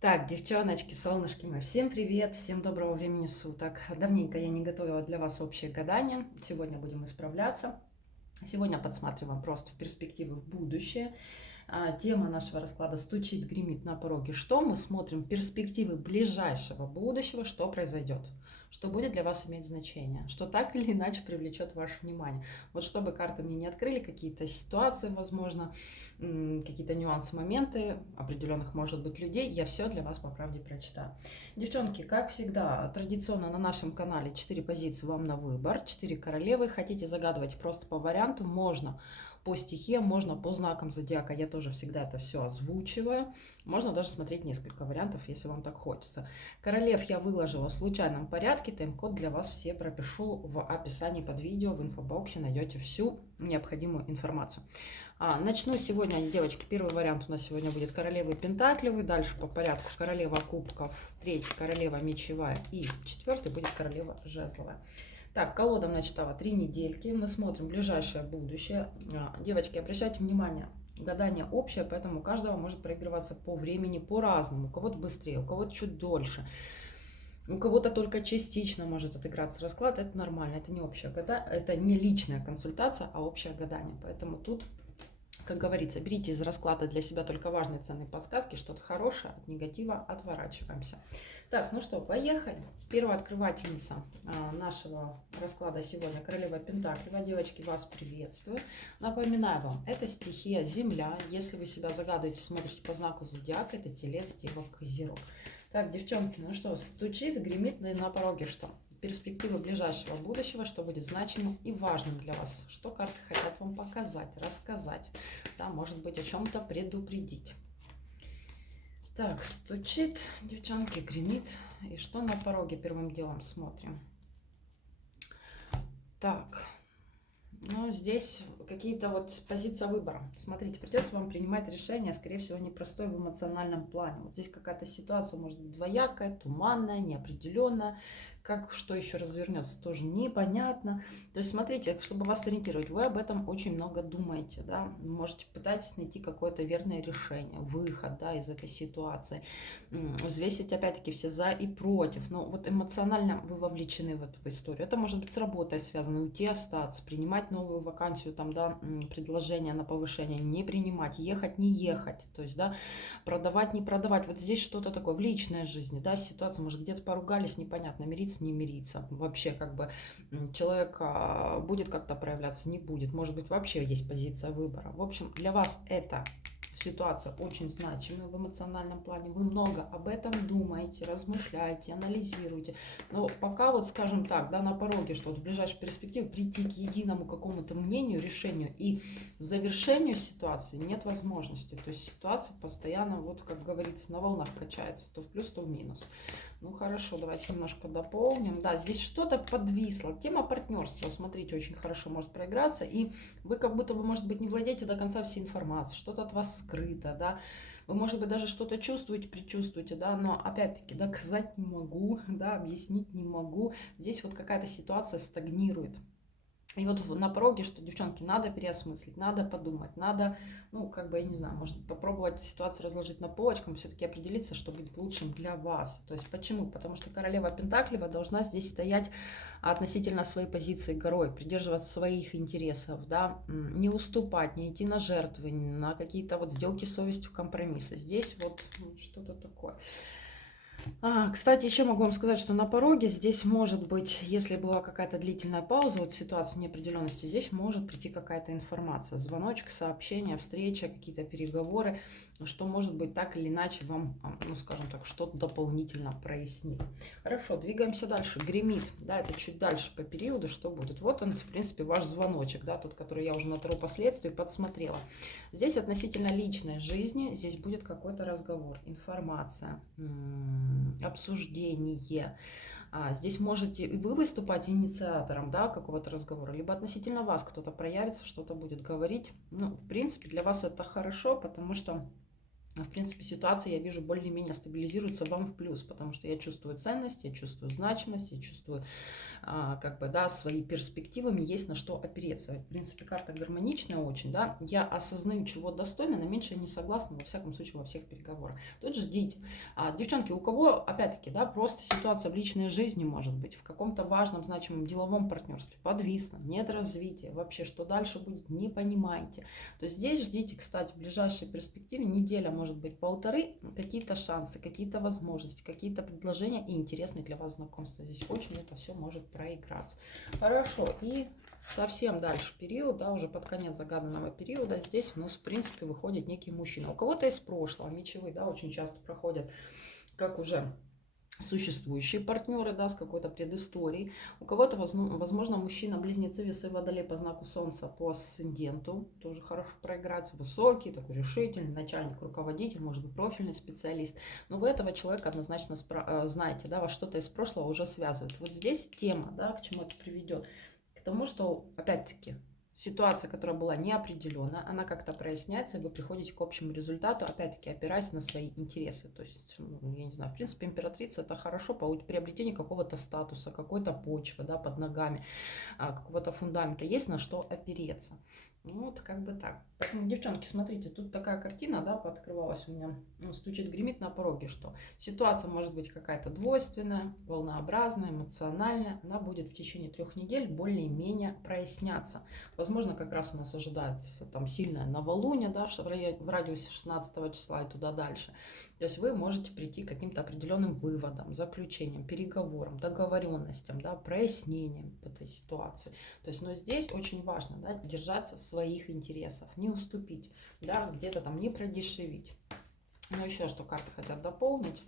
Так, девчоночки, солнышки мои, всем привет, всем доброго времени суток. Давненько я не готовила для вас общее гадание. Сегодня будем исправляться. Сегодня подсматриваем просто в перспективы в будущее. Тема нашего расклада «Стучит, гремит на пороге». Что мы смотрим? Перспективы ближайшего будущего, что произойдет, что будет для вас иметь значение, что так или иначе привлечет ваше внимание. Вот чтобы карты мне не открыли какие-то ситуации, возможно, какие-то нюансы, моменты определенных, может быть, людей, я все для вас по правде прочитаю. Девчонки, как всегда, традиционно на нашем канале 4 позиции вам на выбор, 4 королевы. Хотите загадывать просто по варианту, можно по стихе, можно по знакам зодиака, я тоже всегда это все озвучиваю. Можно даже смотреть несколько вариантов, если вам так хочется. Королев я выложила в случайном порядке, тайм-код для вас все пропишу в описании под видео, в инфобоксе найдете всю необходимую информацию. Начну сегодня, девочки, первый вариант у нас сегодня будет королевы Пентаклевы, дальше по порядку королева кубков, третий королева мечевая и четвертый будет королева жезловая. Так, колода начитала 3 недельки. Мы смотрим ближайшее будущее. Девочки, обращайте внимание, гадание общее, поэтому у каждого может проигрываться по времени по-разному. У кого-то быстрее, у кого-то чуть дольше. У кого-то только частично может отыграться расклад. Это нормально, это не общее гадание, это не личная консультация, а общее гадание. Поэтому тут, как говорится, берите из расклада для себя только важные ценные подсказки, что-то хорошее, от негатива отворачиваемся. Так, ну что, поехали. Первая открывательница нашего расклада сегодня королева Пентаклева. Девочки, вас приветствую. Напоминаю вам, это стихия Земля. Если вы себя загадываете, смотрите по знаку зодиака, это Телец, Дева, Козерог. Так, девчонки, ну что, стучит, гремит на пороге что? Перспективы ближайшего будущего, что будет значимым и важным для вас, что карты хотят вам показать, рассказать, да, может быть, о чем-то предупредить. Так, стучит, девчонки, гремит, и что на пороге первым делом смотрим. Так, ну, здесь какие-то вот позиция выбора. Смотрите, придется вам принимать решение, скорее всего, непростое в эмоциональном плане. Вот здесь какая-то ситуация может быть двоякая, туманная, неопределенная. Как, что еще развернется, тоже непонятно. То есть, смотрите, чтобы вас сориентировать, вы об этом очень много думаете, да. Можете пытаться найти какое-то верное решение, выход, да, из этой ситуации. Взвесить, опять-таки, все за и против. Но вот эмоционально вы вовлечены в эту историю. Это может быть с работой связано, уйти, остаться, принимать новую вакансию, там, да, предложение на повышение, не принимать, ехать, не ехать, то есть, да, продавать, не продавать. Вот здесь что-то такое в личной жизни, да, ситуация, может, где-то поругались, непонятно, мириться, не мириться. Вообще, как бы, человек будет как-то проявляться, не будет. Может быть, вообще есть позиция выбора. В общем, для вас это ситуация очень значимая в эмоциональном плане. Вы много об этом думаете, размышляете, анализируете. Но пока вот, скажем так, да, на пороге, что вот в ближайшей перспективе прийти к единому какому-то мнению, решению и завершению ситуации нет возможности. То есть ситуация постоянно, вот как говорится, на волнах качается, то в плюс, то в минус. Ну хорошо, давайте немножко дополним. Да, здесь что-то подвисло. Тема партнерства, смотрите, очень хорошо может проиграться. И вы как будто бы, может быть, не владеете до конца всей информацией. Что-то от вас скрыто, да. Вы, может быть, даже что-то чувствуете, предчувствуете, да, но, опять-таки, доказать не могу, да, объяснить не могу. Здесь вот какая-то ситуация стагнирует. И вот на пороге, что, девчонки, надо переосмыслить, надо подумать, надо, ну, как бы, я не знаю, может попробовать ситуацию разложить на полочкам, все-таки определиться, что будет лучшим для вас. То есть почему? Потому что королева Пентаклева должна здесь стоять относительно своей позиции горой, придерживаться своих интересов, да, не уступать, не идти на жертвы, на какие-то вот сделки с совестью, компромиссы. Здесь вот что-то такое. Кстати, еще могу вам сказать, что на пороге здесь может быть, если была какая-то длительная пауза, вот ситуация неопределенности, здесь может прийти какая-то информация, звоночек, сообщение, встреча, какие-то переговоры, что может быть так или иначе вам, ну скажем так, что-то дополнительно прояснит. Хорошо, двигаемся дальше. Гремит, да, это чуть дальше по периоду, что будет. Вот он, в принципе, ваш звоночек, да, тот, который я уже на Таро последствий подсмотрела. Здесь относительно личной жизни, здесь будет какой-то разговор, информация, обсуждение. Здесь можете и вы выступать инициатором, да, какого-то разговора, либо относительно вас кто-то проявится, что-то будет говорить. Ну, в принципе, для вас это хорошо, потому что в принципе, ситуация, я вижу, более-менее стабилизируется вам в плюс, потому что я чувствую ценность, я чувствую значимость, я чувствую, как бы, да, свои перспективы, мне есть на что опереться. В принципе, карта гармоничная очень, да, я осознаю, чего достойна, на меньшее не согласна, во всяком случае, во всех переговорах. Тут ждите. Девчонки, у кого, опять-таки, да, просто ситуация в личной жизни может быть, в каком-то важном, значимом деловом партнерстве, подвисло, нет развития, вообще, что дальше будет, не понимаете. То есть здесь ждите, кстати, в ближайшей перспективе, неделя, может быть, полторы, какие-то шансы, какие-то возможности, какие-то предложения и интересные для вас знакомства. Здесь очень это все может проиграться. Хорошо, и совсем дальше период, да, уже под конец загаданного периода, здесь у нас, в принципе, выходит некий мужчина. У кого-то из прошлого, мечевые, да, очень часто проходят, как уже существующие партнеры, да, с какой-то предысторией. У кого-то, возможно, мужчина-близнецы, весы, водолей по знаку Солнца, по асценденту. Тоже хорошо проиграться. Высокий, такой решительный, начальник, руководитель, может быть, профильный специалист. Но вы этого человека однозначно знаете, да, вас что-то из прошлого уже связывает. Вот здесь тема, да, к чему это приведет. К тому, что, опять-таки, ситуация, которая была неопределенна, она как-то проясняется, и вы приходите к общему результату, опять-таки опираясь на свои интересы. То есть, я не знаю, в принципе, императрица — это хорошо по приобретению какого-то статуса, какой-то почвы, да, под ногами, какого-то фундамента. Есть на что опереться. Ну, вот как бы так. Поэтому, девчонки, смотрите, тут такая картина, да, пооткрывалась у меня. Стучит, гремит на пороге, что ситуация может быть какая-то двойственная, волнообразная, эмоциональная. Она будет в течение 3 недель более-менее проясняться. Возможно, как раз у нас ожидается там сильное новолуние, да, в радиусе 16 числа и туда дальше. То есть вы можете прийти к каким-то определенным выводам, заключениям, переговорам, договоренностям, да, прояснениям в этой ситуации. То есть, но здесь очень важно, да, держаться своих интересов, не уступить, да, где-то там не продешевить. Но еще что карты хотят дополнить.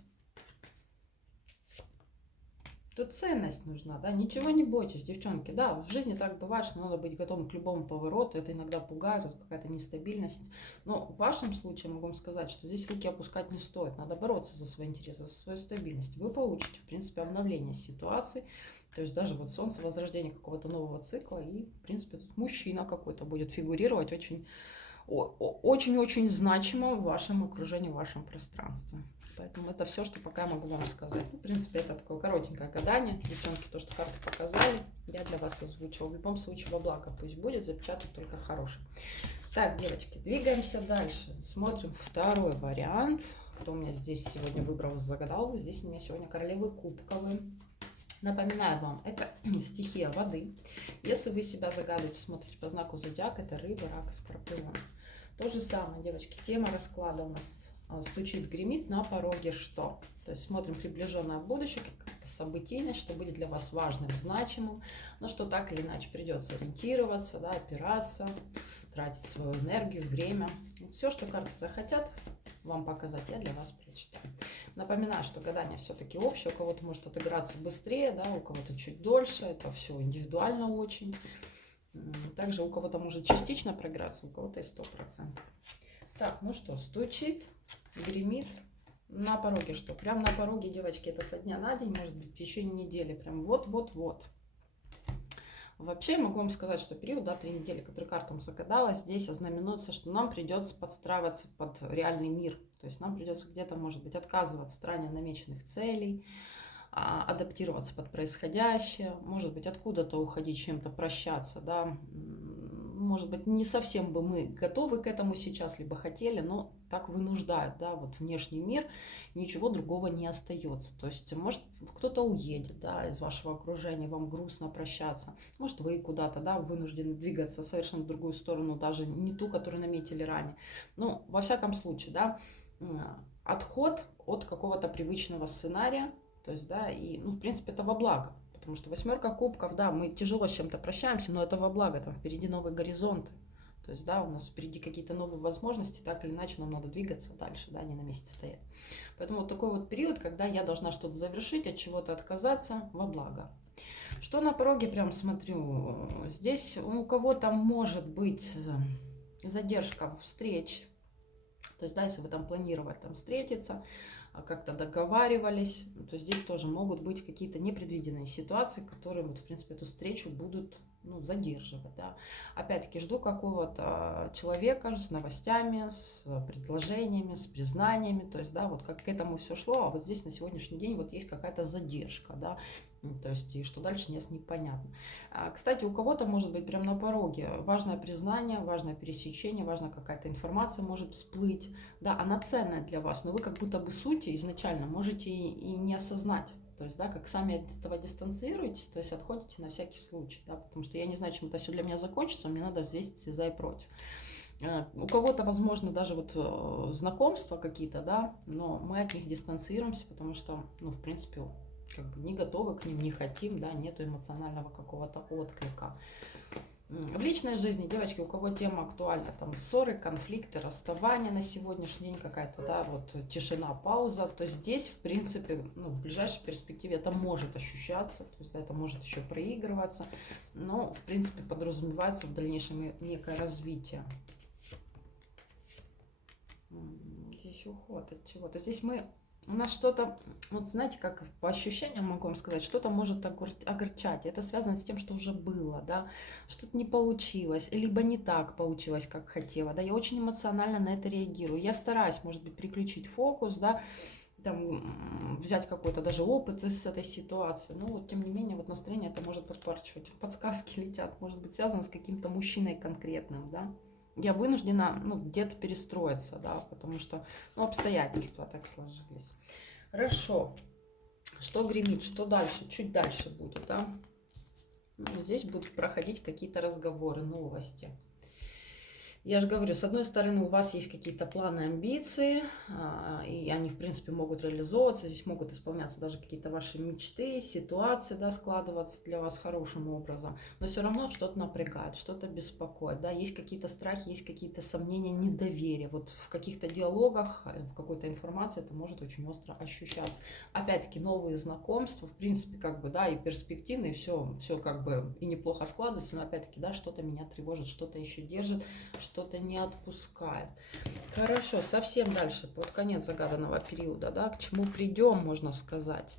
Тут ценность нужна, да, ничего не бойтесь, девчонки, да, в жизни так бывает, что надо быть готовым к любому повороту, это иногда пугает, вот какая-то нестабильность, но в вашем случае могу вам сказать, что здесь руки опускать не стоит, надо бороться за свои интересы, за свою стабильность, вы получите, в принципе, обновление ситуации, то есть даже вот солнце, возрождение какого-то нового цикла, и, в принципе, тут мужчина какой-то будет фигурировать очень-очень значимо в вашем окружении, в вашем пространстве. Поэтому это все, что пока могу вам сказать. В принципе, это такое коротенькое гадание. Девчонки, то, что карты показали, я для вас озвучила. В любом случае, во благо пусть будет, запечатать только хорошее. Так, девочки, двигаемся дальше. Смотрим второй вариант. Кто у меня здесь сегодня выбрал, загадал. Здесь у меня сегодня королевы кубковые. Напоминаю вам, это стихия воды. Если вы себя загадываете, смотрите по знаку зодиака, это рыба, рак и скорпион. То же самое, девочки, тема расклада у нас стучит, гремит на пороге что? То есть смотрим приближенное будущее, какая-то событийность, что будет для вас важным, значимым, но что так или иначе придется ориентироваться, да, опираться, тратить свою энергию, время. Все, что карты захотят вам показать, я для вас прочитаю. Напоминаю, что гадание все-таки общее, у кого-то может отыграться быстрее, да, у кого-то чуть дольше, это все индивидуально очень. Также у кого-то может частично проиграться, у кого-то и 100%. Так, ну что, стучит, гремит на пороге что? Прям на пороге, девочки, это со дня на день, может быть, в течение недели, прям вот-вот-вот. Вообще, могу вам сказать, что период, да, 3 недели, который картам загадала, здесь ознаменуется, что нам придется подстраиваться под реальный мир. То есть нам придется где-то, может быть, отказываться от ранее намеченных целей, адаптироваться под происходящее, может быть, откуда-то уходить, чем-то прощаться, да. Может быть, не совсем бы мы готовы к этому сейчас, либо хотели, но так вынуждают, да, вот внешний мир, ничего другого не остается. То есть, может, кто-то уедет, да, из вашего окружения, вам грустно прощаться, может, вы куда-то, да, вынуждены двигаться совершенно в другую сторону, даже не ту, которую наметили ранее. Ну, во всяком случае, да, отход от какого-то привычного сценария, то есть, да, и, ну, в принципе, это во благо. Потому что 8 кубков, да, мы тяжело с чем-то прощаемся, но это во благо, там впереди новые горизонты. То есть, да, у нас впереди какие-то новые возможности, так или иначе нам надо двигаться дальше, да, не на месте стоять. Поэтому вот такой вот период, когда я должна что-то завершить, от чего-то отказаться во благо. Что на пороге, прям смотрю, здесь у кого-то может быть задержка встреч. То есть, да, если вы там планировали там встретиться, как-то договаривались, то здесь тоже могут быть какие-то непредвиденные ситуации, которые, вот, в принципе, эту встречу будут, ну, задерживать, да. Опять-таки жду какого-то человека с новостями, с предложениями, с признаниями, то есть, да, вот как к этому все шло, а вот здесь на сегодняшний день вот есть какая-то задержка, да, то есть, и что дальше нет, непонятно. Кстати, у кого-то может быть прям на пороге важное признание, важное пересечение, важная какая-то информация может всплыть, да, она ценная для вас, но вы как будто бы сути изначально можете и не осознать. То есть, да, как сами от этого дистанцируетесь, то есть отходите на всякий случай, да, потому что я не знаю, чем это все для меня закончится, мне надо взвесить все за и против. У кого-то, возможно, даже вот знакомства какие-то, да, но мы от них дистанцируемся, потому что, ну, в принципе, как бы не готовы к ним, не хотим, да, нету эмоционального какого-то отклика. В личной жизни, девочки, у кого тема актуальна, там ссоры, конфликты, расставания на сегодняшний день какая-то, да, вот тишина, пауза, то здесь, в принципе, ну, в ближайшей перспективе это может ощущаться, то есть, да, это может еще проигрываться, но, в принципе, подразумевается в дальнейшем некое развитие. Здесь уход от чего-то. Здесь у нас что-то, вот знаете, как по ощущениям могу вам сказать, что-то может огорчать. Это связано с тем, что уже было, да, что-то не получилось, либо не так получилось, как хотела, да. Я очень эмоционально на это реагирую. Я стараюсь, может быть, переключить фокус, да, там, взять какой-то даже опыт из этой ситуации. Но вот, тем не менее, вот настроение это может подпорчивать. Подсказки летят, может быть, связано с каким-то мужчиной конкретным, да. Я вынуждена, ну, где-то перестроиться, да, потому что, ну, обстоятельства так сложились. Хорошо. Что гремит, что дальше, чуть дальше будет, да. Ну, здесь будут проходить какие-то разговоры, новости. Я же говорю, с одной стороны, у вас есть какие-то планы, амбиции, и они, в принципе, могут реализовываться, здесь могут исполняться даже какие-то ваши мечты, ситуации, да, складываться для вас хорошим образом, но все равно что-то напрягает, что-то беспокоит, да, есть какие-то страхи, есть какие-то сомнения, недоверие, вот в каких-то диалогах, в какой-то информации это может очень остро ощущаться. Опять-таки, новые знакомства, в принципе, как бы, да, и перспективные, все как бы и неплохо складывается, но опять-таки, да, что-то меня тревожит, что-то еще держит, что-то не отпускает. Хорошо, совсем дальше, под конец загаданного периода, да, к чему придем, можно сказать.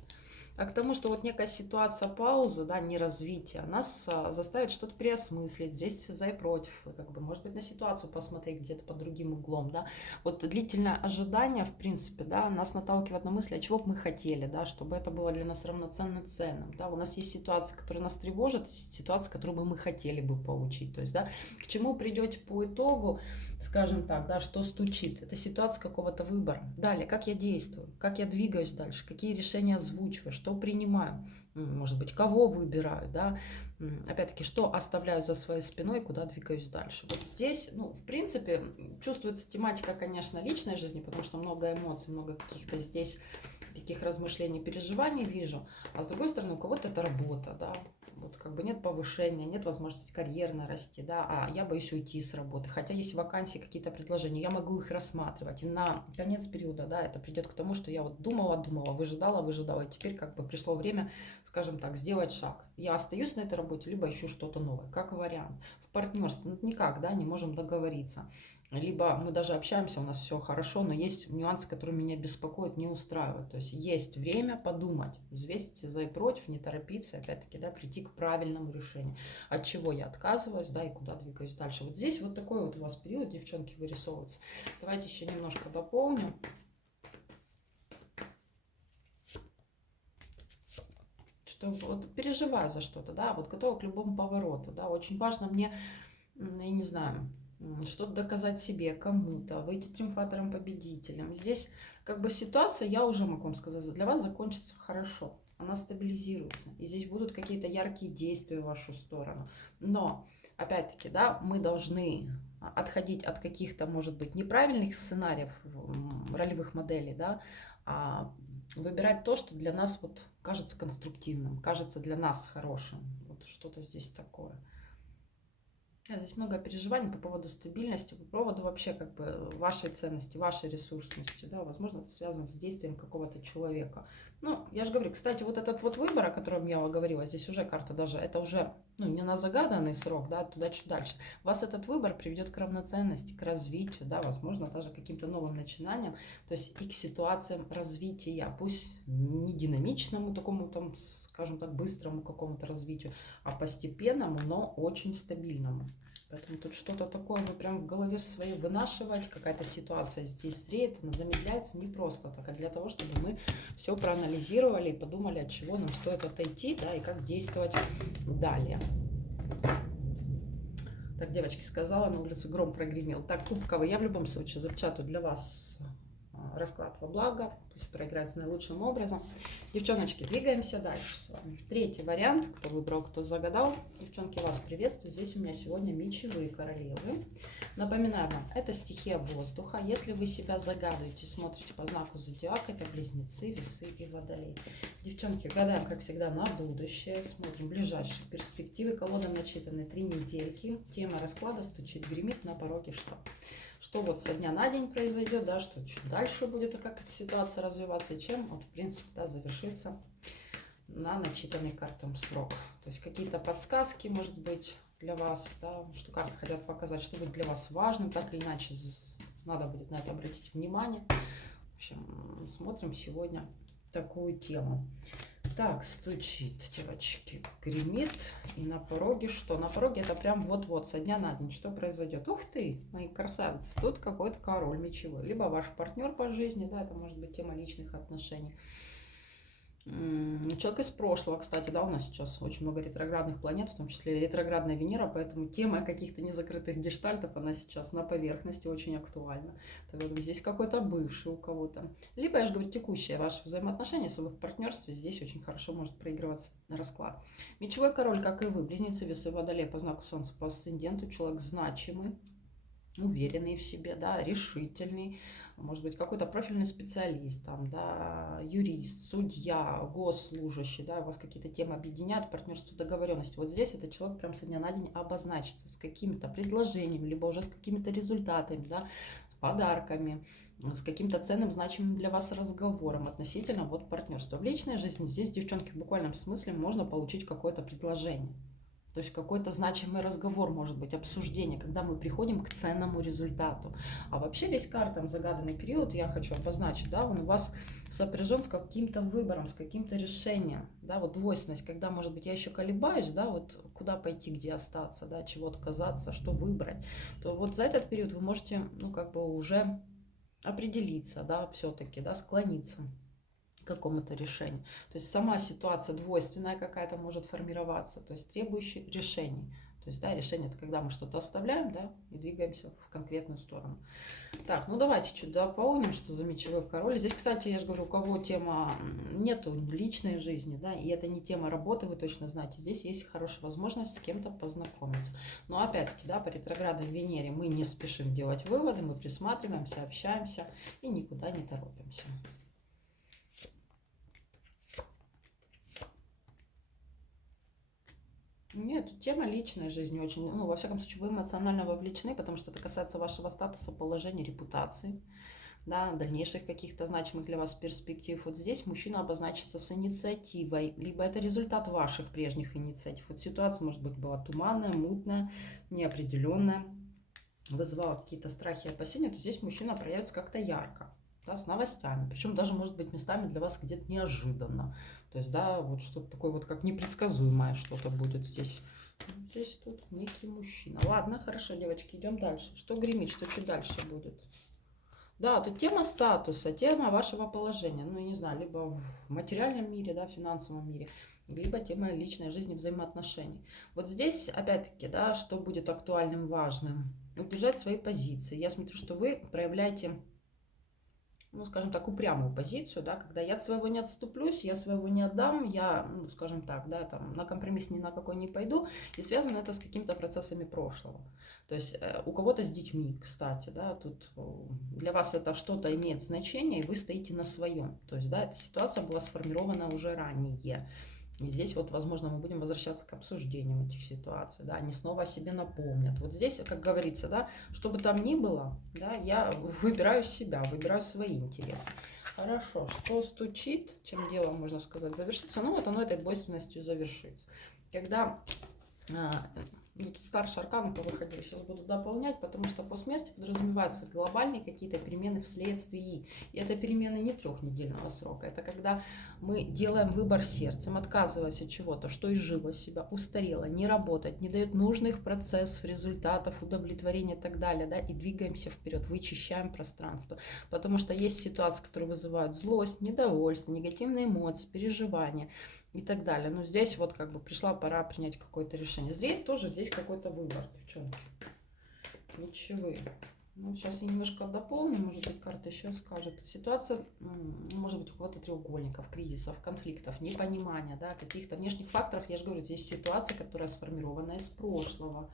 А к тому, что вот некая ситуация паузы, да, неразвития, нас заставит что-то переосмыслить, здесь за и против, как бы, может быть, на ситуацию посмотреть где-то под другим углом, да. Вот длительное ожидание, в принципе, да, нас наталкивает на мысли, а чего бы мы хотели, да, чтобы это было для нас равноценно ценным, да. У нас есть ситуации, которые нас тревожат, ситуации, которые бы мы хотели бы получить, то есть, да, к чему придете по итогу, скажем так, да, что стучит, это ситуация какого-то выбора. Далее, как я действую, как я двигаюсь дальше, какие решения озвучиваю, что принимаю, может быть, кого выбираю, да, опять-таки, что оставляю за своей спиной, куда двигаюсь дальше. Вот здесь, ну, в принципе, чувствуется тематика, конечно, личной жизни, потому что много эмоций, много каких-то здесь таких размышлений, переживаний вижу, а с другой стороны, у кого-то это работа, да, вот как бы нет повышения, нет возможности карьерно расти, да, а я боюсь уйти с работы, хотя есть вакансии, какие-то предложения, я могу их рассматривать, и на конец периода, да, это придет к тому, что я вот думала, выжидала, и теперь как бы пришло время, скажем так, сделать шаг. Я остаюсь на этой работе, либо ищу что-то новое, как вариант. В партнерстве, ну, никак, да, не можем договориться. Либо мы даже общаемся, у нас все хорошо, но есть нюансы, которые меня беспокоят, не устраивают. То есть есть время подумать, взвесить за и против, не торопиться, опять-таки, да, прийти к правильному решению. От чего я отказываюсь, да, и куда двигаюсь дальше. Вот здесь вот такой вот у вас период, девчонки, вырисовывается. Давайте еще немножко дополню. Что вот переживаю за что-то, да, вот готова к любому повороту, да, очень важно мне, я не знаю, что-то доказать себе, кому-то, выйти триумфатором, победителем. Здесь как бы ситуация, я уже могу вам сказать, для вас закончится хорошо, она стабилизируется, и здесь будут какие-то яркие действия в вашу сторону. Но, опять-таки, да, мы должны отходить от каких-то, может быть, неправильных сценариев, ролевых моделей, да, а выбирать то, что для нас вот кажется конструктивным, кажется для нас хорошим. Вот что-то здесь такое. Здесь много переживаний по поводу стабильности, по поводу вообще как бы вашей ценности, вашей ресурсности, да, возможно, это связано с действием какого-то человека. Ну, я же говорю, кстати, вот этот вот выбор, о котором я говорила, здесь уже карта даже, это уже ну, не на загаданный срок, да, туда чуть дальше. Вас этот выбор приведет к равноценности, к развитию, да, возможно, даже к каким-то новым начинаниям, то есть и к ситуациям развития, пусть не динамичному такому, там, скажем так, быстрому какому-то развитию, а постепенному, но очень стабильному. Поэтому тут что-то такое вы прям в голове своей вынашиваете, какая-то ситуация здесь зреет, она замедляется не просто так, а для того, чтобы мы все проанализировали и подумали, от чего нам стоит отойти, да, и как действовать далее. Так, девочки, сказала, на улице гром прогремел. Так, кубковый, я в любом случае запечатаю для вас расклад во благо, пусть проиграется наилучшим образом. Девчоночки, двигаемся дальше с вами. Третий вариант, кто выбрал, кто загадал. Девчонки, вас приветствую. Здесь у меня сегодня мечевые королевы. Напоминаю вам, это стихия воздуха. Если вы себя загадываете, смотрите по знаку зодиака, это близнецы, весы и водолей. Девчонки, гадаем, как всегда, на будущее. Смотрим ближайшие перспективы. Колода начитаны 3 недельки. Тема расклада стучит, гремит на пороге что? Что вот со дня на день произойдет, да, что чуть дальше будет, как эта ситуация развиваться, и чем, вот, в принципе, да, завершится на начитанный картам срок. То есть какие-то подсказки, может быть, для вас, да, что карты хотят показать, что будет для вас важным, так или иначе, надо будет на это обратить внимание. В общем, смотрим сегодня такую тему. Так, стучит, девочки, гремит. И на пороге что? На пороге это прям вот-вот, со дня на день. Что произойдет? Ух ты, мои красавицы, тут какой-то король мечевой. Либо ваш партнер по жизни, да, это может быть тема личных отношений. Человек из прошлого, кстати, да, у нас сейчас очень много ретроградных планет, в том числе ретроградная Венера, поэтому тема каких-то незакрытых гештальтов, она сейчас на поверхности очень актуальна. Так вот, здесь какой-то бывший у кого-то. Либо, я же говорю, текущее ваше взаимоотношение, если вы в партнерстве, здесь очень хорошо может проигрываться расклад. Мечевой король, как и вы, близнецы, весы, водолей по знаку Солнца, по асценденту, человек значимый, уверенный в себе, да, решительный, может быть, какой-то профильный специалист, там, да, юрист, судья, госслужащий, да, у вас какие-то темы объединяют, партнерство, договоренность. Вот здесь этот человек прям со дня на день обозначится с какими-то предложениями, либо уже с какими-то результатами, да, с подарками, с каким-то ценным, значимым для вас разговором относительно вот партнерства. В личной жизни здесь, девчонки, в буквальном смысле можно получить какое-то предложение. То есть какой-то значимый разговор, может быть, обсуждение, когда мы приходим к ценному результату. А вообще весь картам загаданный период, я хочу обозначить, да, он у вас сопряжен с каким-то выбором, с каким-то решением. Да, вот двойственность, когда, может быть, я еще колебаюсь, да, вот куда пойти, где остаться, да, чего отказаться, что выбрать. То вот за этот период вы можете, ну, как бы уже определиться, да, все-таки, да, склониться к какому-то решению. То есть сама ситуация двойственная какая-то может формироваться, то есть требующая решений. То есть, да, решение — это когда мы что-то оставляем, да, и двигаемся в конкретную сторону. Так, ну давайте чуть дополним, что за мечевой король. Здесь, кстати, я же говорю, у кого тема нету личной жизни, да, и это не тема работы, вы точно знаете, здесь есть хорошая возможность с кем-то познакомиться. Но опять-таки, да, по ретроградной Венере мы не спешим делать выводы, мы присматриваемся, общаемся и никуда не торопимся. Нет, тема личной жизни очень, ну, во всяком случае, вы эмоционально вовлечены, потому что это касается вашего статуса, положения, репутации, да, дальнейших каких-то значимых для вас перспектив. Вот здесь мужчина обозначится с инициативой, либо это результат ваших прежних инициатив. Вот ситуация, может быть, была туманная, мутная, неопределенная, вызывала какие-то страхи и опасения, то здесь мужчина проявится как-то ярко, да, с новостями. Причем даже, может быть, местами для вас где-то неожиданно. То есть, да, вот что-то такое вот как непредсказуемое что-то будет здесь. Здесь тут некий мужчина. Ладно, хорошо, девочки, идем дальше. Что гремит, что чуть дальше будет? Да, тут тема статуса, тема вашего положения. Ну, я не знаю, либо в материальном мире, да, в финансовом мире, либо тема личной жизни, взаимоотношений. Вот здесь, опять-таки, да, что будет актуальным, важным? Удержать свои позиции. Я смотрю, что вы проявляете, ну, скажем так, упрямую позицию, да, когда я от своего не отступлюсь, я своего не отдам, я, ну, скажем так, да, там, на компромисс ни на какой не пойду, и связано это с какими-то процессами прошлого. То есть у кого-то с детьми, кстати, да, тут для вас это что-то имеет значение, и вы стоите на своем. То есть, да, эта ситуация была сформирована уже ранее. И здесь вот, возможно, мы будем возвращаться к обсуждениям этих ситуаций, да, они снова о себе напомнят. Вот здесь, как говорится, да, что бы там ни было, да, я выбираю себя, выбираю свои интересы. Хорошо, что стучит, чем дело, можно сказать, завершится, ну вот оно этой двойственностью завершится. Когда Ну, тут старшие арканы повыходили, сейчас буду дополнять, потому что по смерти подразумеваются глобальные какие-то перемены вследствие. И это перемены не трехнедельного срока. Это когда мы делаем выбор сердцем, отказываясь от чего-то, что изжило себя, устарело, не работает, не дает нужных процессов, результатов, удовлетворения и так далее, да, и двигаемся вперед, вычищаем пространство. Потому что есть ситуации, которые вызывают злость, недовольство, негативные эмоции, переживания и так далее. Но здесь вот как бы пришла пора принять какое-то решение. Здесь тоже здесь какой-то выбор, девчонки. Ключевые. Ну, сейчас я немножко дополню, может быть, карта еще скажет. Ситуация, может быть, у кого-то треугольников, кризисов, конфликтов, непонимания, да, каких-то внешних факторов. Я же говорю, здесь ситуация, которая сформирована из прошлого,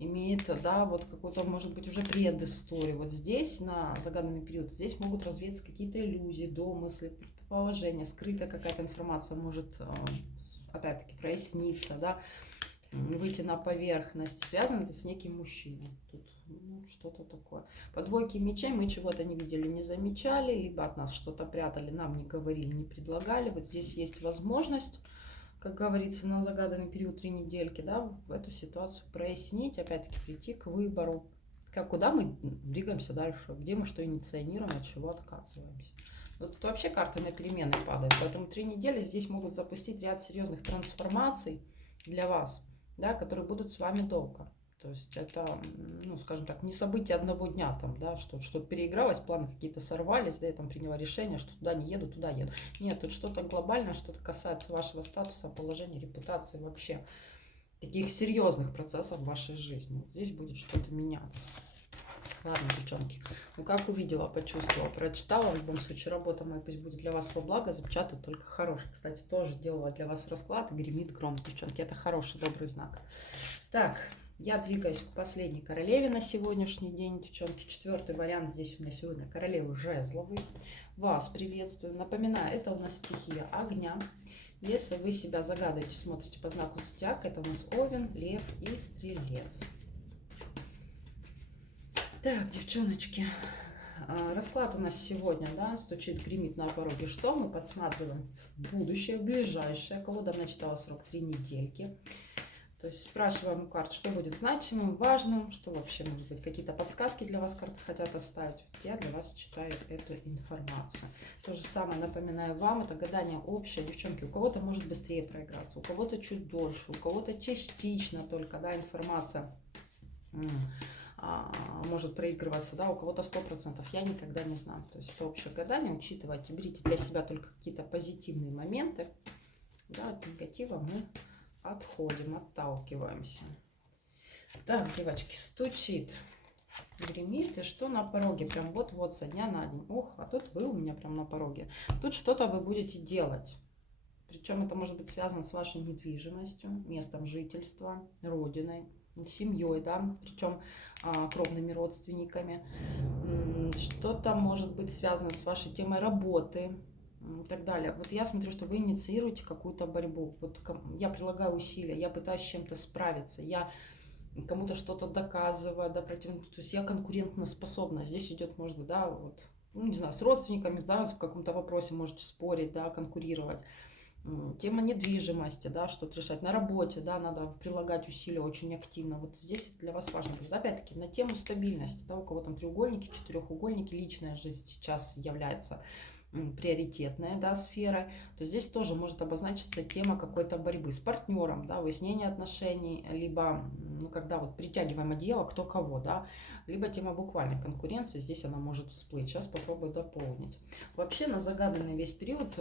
имеет, да, вот какую-то, может быть, уже предысторию. Вот здесь, на загаданный период, здесь могут развеяться какие-то иллюзии, домыслы, предположения, скрытая какая-то информация может, опять-таки, проясниться, да, выйти на поверхность. Связано это с неким мужчиной. Тут что-то такое. По двойке мечей мы чего-то не видели, не замечали, либо от нас что-то прятали, нам не говорили, не предлагали. Вот здесь есть возможность, как говорится, на загаданный период 3 недельки, да, в эту ситуацию прояснить, опять-таки прийти к выбору, куда мы двигаемся дальше, где мы что инициируем, от чего отказываемся. Но тут вообще карты на перемены падают, поэтому 3 недели здесь могут запустить ряд серьезных трансформаций для вас, да, которые будут с вами долго. То есть это, ну, скажем так, не событие одного дня, там, да, что переигралось, планы какие-то сорвались, да, я там приняла решение, что туда не еду, туда еду. Нет, тут что-то глобальное, что-то касается вашего статуса, положения, репутации, вообще таких серьезных процессов в вашей жизни. Вот здесь будет что-то меняться. Ладно, девчонки, ну как увидела, почувствовала, прочитала, в любом случае работа моя пусть будет для вас во благо, запечатаю только хороший. Кстати, тоже делала для вас расклад, и гремит гром, девчонки, это хороший, добрый знак. Так, я двигаюсь к последней королеве на сегодняшний день, девчонки. 4-й вариант здесь у меня сегодня королева жезловый. Вас приветствую. Напоминаю, это у нас стихия огня. Если вы себя загадываете, смотрите по знаку зодиака, это у нас Овен, Лев и Стрелец. Так, девчоночки, расклад у нас сегодня, да, стучит, гремит на пороге. Что мы подсматриваем в будущее, в ближайшее? Колода начитала срок 3 недельки. То есть спрашиваем у карт, что будет значимым, важным, что вообще, может быть, какие-то подсказки для вас карты хотят оставить. Вот я для вас читаю эту информацию. То же самое напоминаю вам, это гадание общее. Девчонки, у кого-то может быстрее проиграться, у кого-то чуть дольше, у кого-то частично только, да, информация может проигрываться, да, у кого-то 100%, я никогда не знаю. То есть это общее гадание, учитывайте, берите для себя только какие-то позитивные моменты, да, от негатива мы отходим, отталкиваемся. Так, девочки, стучит, гремит, и что на пороге? Прям вот-вот со дня на день. Ох, а тут вы у меня прям на пороге. Тут что-то вы будете делать. Причем это может быть связано с вашей недвижимостью, местом жительства, родиной, семьей, да, причем кровными родственниками. Что-то может быть связано с вашей темой работы, и так далее. Вот я смотрю, что вы инициируете какую-то борьбу. Вот я прилагаю усилия, я пытаюсь с чем-то справиться, я кому-то что-то доказываю, да, то есть я конкурентно способна. Здесь идет, может быть, да, вот, ну, не знаю, с родственниками, да, в каком-то вопросе можете спорить, да, конкурировать. Тема недвижимости, да, что-то решать на работе, да, надо прилагать усилия очень активно. Вот здесь для вас важно. Опять-таки, на тему стабильности, да, у кого там треугольники, четырехугольники, личная жизнь сейчас является приоритетная, да, сфера, то здесь тоже может обозначиться тема какой-то борьбы с партнером, да, выяснения отношений, либо, ну, когда вот притягиваем одеяло кто кого, да, либо тема буквальной конкуренции, здесь она может всплыть. Сейчас попробую дополнить. Вообще на загаданный весь период,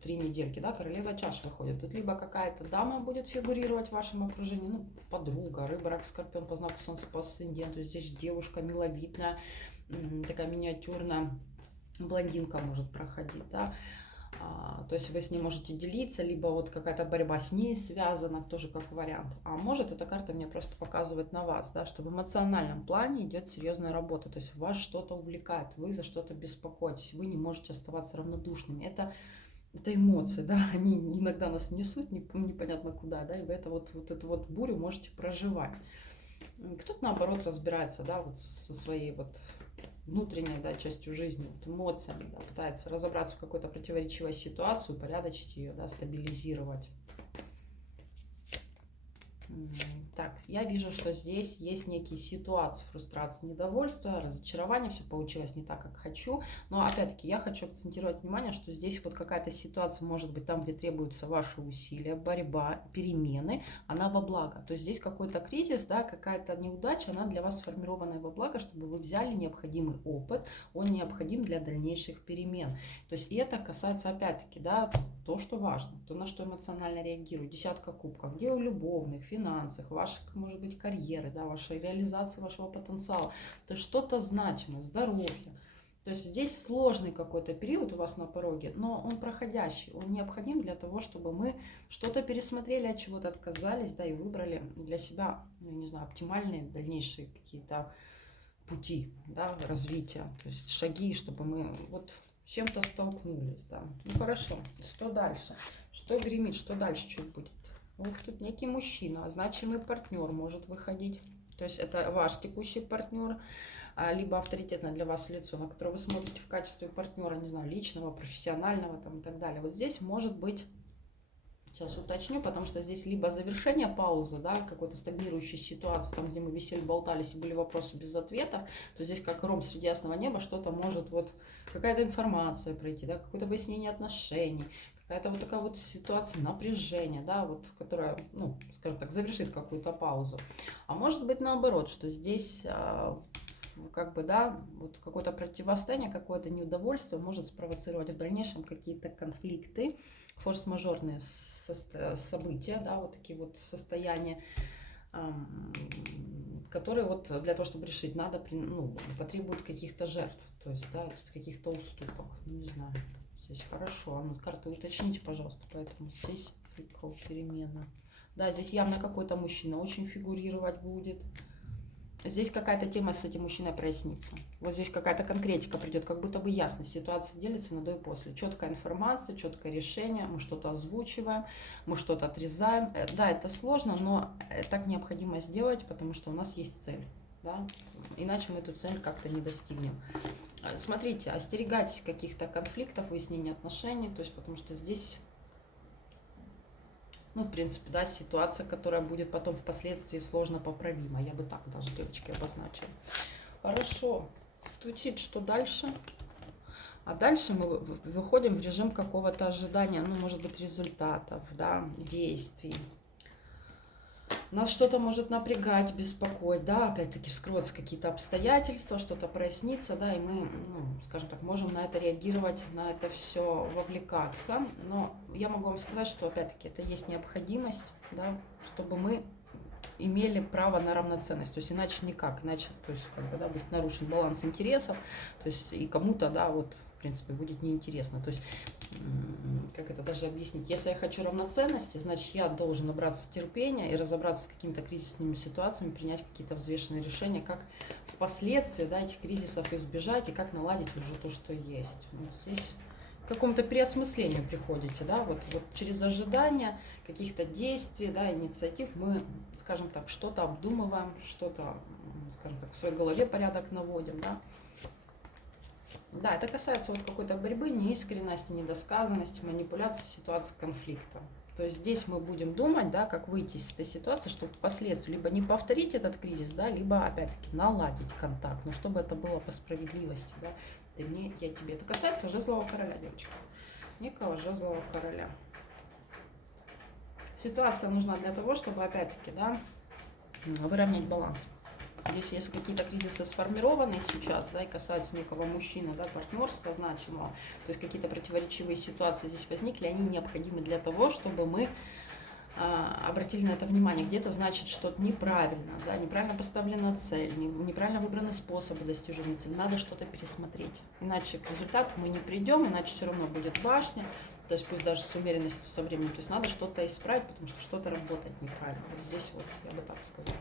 3 недельки, да, королева чаш выходит. Тут либо какая-то дама будет фигурировать в вашем окружении, ну, подруга, рыба, рак, скорпион по знаку солнца, по асценденту, здесь девушка миловидная, такая миниатюрная, блондинка может проходить, да, то есть вы с ней можете делиться, либо вот какая-то борьба с ней связана, тоже как вариант. А может эта карта мне просто показывает на вас, да, что в эмоциональном плане идет серьезная работа, то есть вас что-то увлекает, вы за что-то беспокоитесь, вы не можете оставаться равнодушными. Это эмоции, да, они иногда нас несут непонятно куда, да, и вы эту вот бурю можете проживать. Кто-то, наоборот, разбирается, да, вот со своей вот внутренней, да, частью жизни, вот эмоциями, да, пытается разобраться в какой-то противоречивой ситуации, упорядочить ее, да, стабилизировать. Так, я вижу, что здесь есть некие ситуации фрустрации, недовольства, разочарования, все получилось не так, как хочу. Но опять-таки я хочу акцентировать внимание, что здесь вот какая-то ситуация может быть там, где требуются ваши усилия, борьба, перемены, она во благо. То есть здесь какой-то кризис, да, какая-то неудача, она для вас сформированная во благо, чтобы вы взяли необходимый опыт, он необходим для дальнейших перемен. То есть и это касается опять-таки, да, то, что важно, то, на что эмоционально реагирует. Десятка кубков, где у любовных, финансах, вашей, может быть, карьеры, да, вашей реализации вашего потенциала. То есть что-то значимое, здоровье. То есть здесь сложный какой-то период у вас на пороге, но он проходящий, он необходим для того, чтобы мы что-то пересмотрели, от чего-то отказались, да, и выбрали для себя, ну, не знаю, оптимальные дальнейшие какие-то пути, да, развития, то есть шаги, чтобы мы вот с чем-то столкнулись, да. Ну хорошо, что дальше? Что гремит, что дальше чуть будет? Вот тут некий мужчина, значимый партнер может выходить. То есть это ваш текущий партнер, либо авторитетное для вас лицо, на которое вы смотрите в качестве партнера, не знаю, личного, профессионального там, и так далее. Вот здесь может быть, сейчас уточню, потому что здесь либо завершение паузы, да, какой-то стагнирующей ситуации, там, где мы висели, болтались и были вопросы без ответа, то здесь как гром среди ясного неба что-то может, вот какая-то информация пройти, да, какое-то выяснение отношений, какая-то вот такая вот ситуация напряжения, да, вот, которая, ну, скажем так, завершит какую-то паузу. А может быть наоборот, что здесь как бы, да, вот какое-то противостояние, какое-то неудовольствие может спровоцировать в дальнейшем какие-то конфликты, форс-мажорные события, да, вот такие вот состояния, которые вот для того, чтобы решить, надо, ну, потребуют каких-то жертв, то есть, да, каких-то уступок, ну, не знаю. Здесь хорошо. А ну, карты уточните, пожалуйста, поэтому здесь цикл, перемена. Да, здесь явно какой-то мужчина очень фигурировать будет. Здесь какая-то тема с этим мужчиной прояснится. Вот здесь какая-то конкретика придет, как будто бы ясность. Ситуация делится на до и после. Четкая информация, четкое решение. Мы что-то озвучиваем, мы что-то отрезаем. Да, это сложно, но так необходимо сделать, потому что у нас есть цель. Да? Иначе мы эту цель как-то не достигнем. Смотрите, остерегайтесь каких-то конфликтов, выяснения отношений, то есть потому что здесь, ну, в принципе, да, ситуация, которая будет потом впоследствии сложно поправима. Я бы так даже, девочки, обозначила. Хорошо. Стучит, что дальше? А дальше мы выходим в режим какого-то ожидания, ну, может быть, результатов, да, действий. Нас что-то может напрягать, беспокоить, да, опять-таки вскроются какие-то обстоятельства, что-то прояснится, да, и мы, ну, скажем так, можем на это реагировать, на это все вовлекаться. Но я могу вам сказать, что, опять-таки, это есть необходимость, да, чтобы мы имели право на равноценность, то есть иначе никак, иначе, то есть, как бы, да, будет нарушен баланс интересов, то есть и кому-то, да, вот, в принципе, будет неинтересно, то есть, как это даже объяснить, если я хочу равноценности, значит, я должен набраться терпения и разобраться с какими-то кризисными ситуациями, принять какие-то взвешенные решения, как впоследствии, да, этих кризисов избежать и как наладить уже то, что есть. Вот здесь к какому-то переосмыслению приходите, да, вот через ожидание каких-то действий, да, инициатив мы, скажем так, что-то обдумываем, что-то, скажем так, в своей голове порядок наводим, да. Да, это касается вот какой-то борьбы, неискренности, недосказанности, манипуляции, ситуации конфликта. То есть здесь мы будем думать, да, как выйти из этой ситуации, чтобы впоследствии либо не повторить этот кризис, да, либо опять-таки наладить контакт, но чтобы это было по справедливости, да. Ты мне, я тебе. Это касается жезлового короля, девочка. Некого жезлового короля. Ситуация нужна для того, чтобы опять-таки, да, выровнять баланс. Здесь есть какие-то кризисы сформированы сейчас, да, и касаются некого мужчины, да, партнерства значимого, то есть какие-то противоречивые ситуации здесь возникли, они необходимы для того, чтобы мы обратили на это внимание. Где-то, значит, что-то неправильно, да, неправильно поставлена цель, неправильно выбраны способы достижения цели, надо что-то пересмотреть, иначе к результату мы не придем, иначе все равно будет башня, то есть пусть даже с умеренностью со временем, то есть надо что-то исправить, потому что что-то работает неправильно. Вот здесь вот я бы так сказала.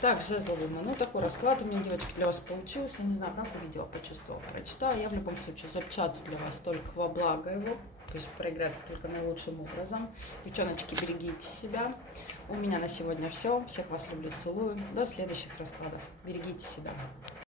Так, жезловый, ну такой расклад у меня, девочки, для вас получился. Не знаю, как вы видео почувствовала, прочитала. Я в любом случае запечатаю для вас только во благо его. То есть проиграется только наилучшим образом. Девчоночки, берегите себя. У меня на сегодня все. Всех вас люблю, целую. До следующих раскладов. Берегите себя.